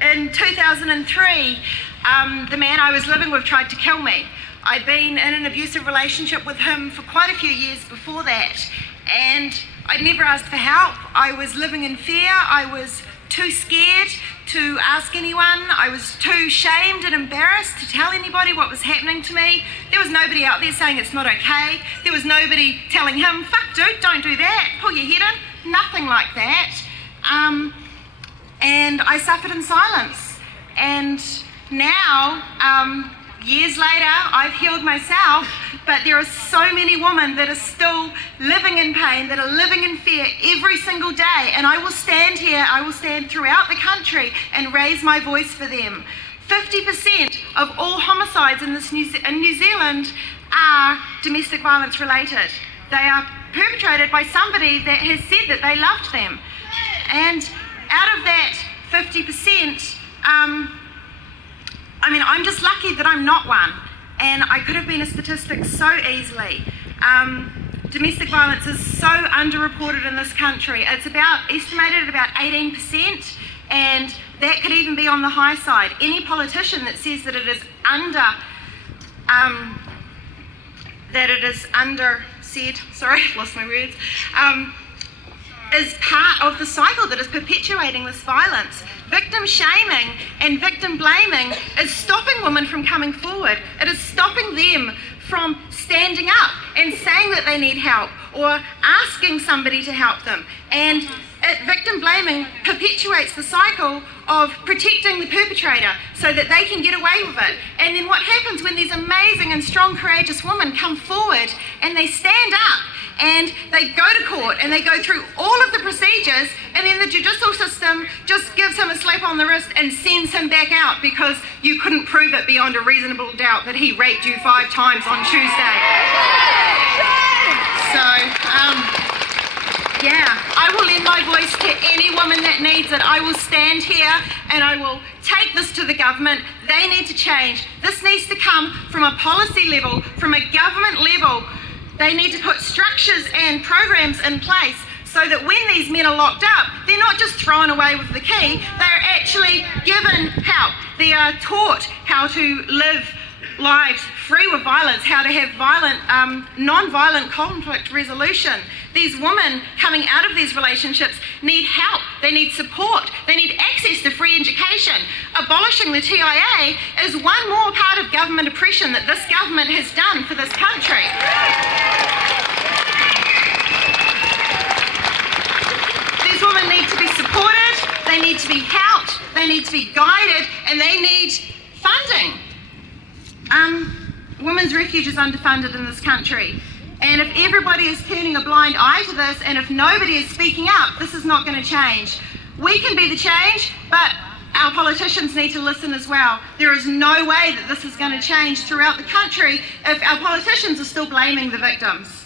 In 2003, the man I was living with tried to kill me. I'd been in an abusive relationship with him for quite a few years before that, and I'd never asked for help. I was living in fear. I was too scared to ask anyone. I was too shamed and embarrassed to tell anybody what was happening to me. There was nobody out there saying it's not okay. There was nobody telling him, fuck dude, don't do that, pull your head in. Nothing like that. And I suffered in silence. And now, years later, I've healed myself, but there are so many women that are still living in pain, that are living in fear every single day, and I will stand here, I will stand throughout the country and raise my voice for them. 50% of all homicides in New Zealand are domestic violence related. They are perpetrated by somebody that has said that they loved them. And out of that 50%, I'm just lucky that I'm not one, and I could have been a statistic so easily. Domestic violence is so underreported in this country. It's estimated at about 18%, and that could even be on the high side. Any politician that says that it is is part of the cycle that is perpetuating this violence. Victim shaming and victim blaming is stopping women from coming forward. It is stopping them from standing up and saying that they need help or asking somebody to help them. And victim blaming perpetuates the cycle of protecting the perpetrator so that they can get away with it. And then what happens when these amazing and strong, courageous women come forward and they stand up and they go to court and they go through all of the procedures, and then the judicial system just gives him a slap on the wrist and sends him back out because you couldn't prove it beyond a reasonable doubt that he raped you 5 times on Tuesday. So, I will lend my voice to any woman that needs it. I will stand here and I will take this to the government. They need to change. This needs to come from a policy level, from a government level. They need to put structures and programs in place so that when these men are locked up, they're not just thrown away with the key, they're actually given help. They are taught how to live lives free of violence, how to have non-violent conflict resolution. These women coming out of these relationships need help, they need support, they need access to free education. Abolishing the TIA is one more part of government oppression that this government has done for this country. These women need to be supported, they need to be helped, they need to be guided, and they need funding. Women's Refuge is underfunded in this country, and if everybody is turning a blind eye to this, and if nobody is speaking up, this is not going to change. We can be the change, but our politicians need to listen as well. There is no way that this is going to change throughout the country if our politicians are still blaming the victims.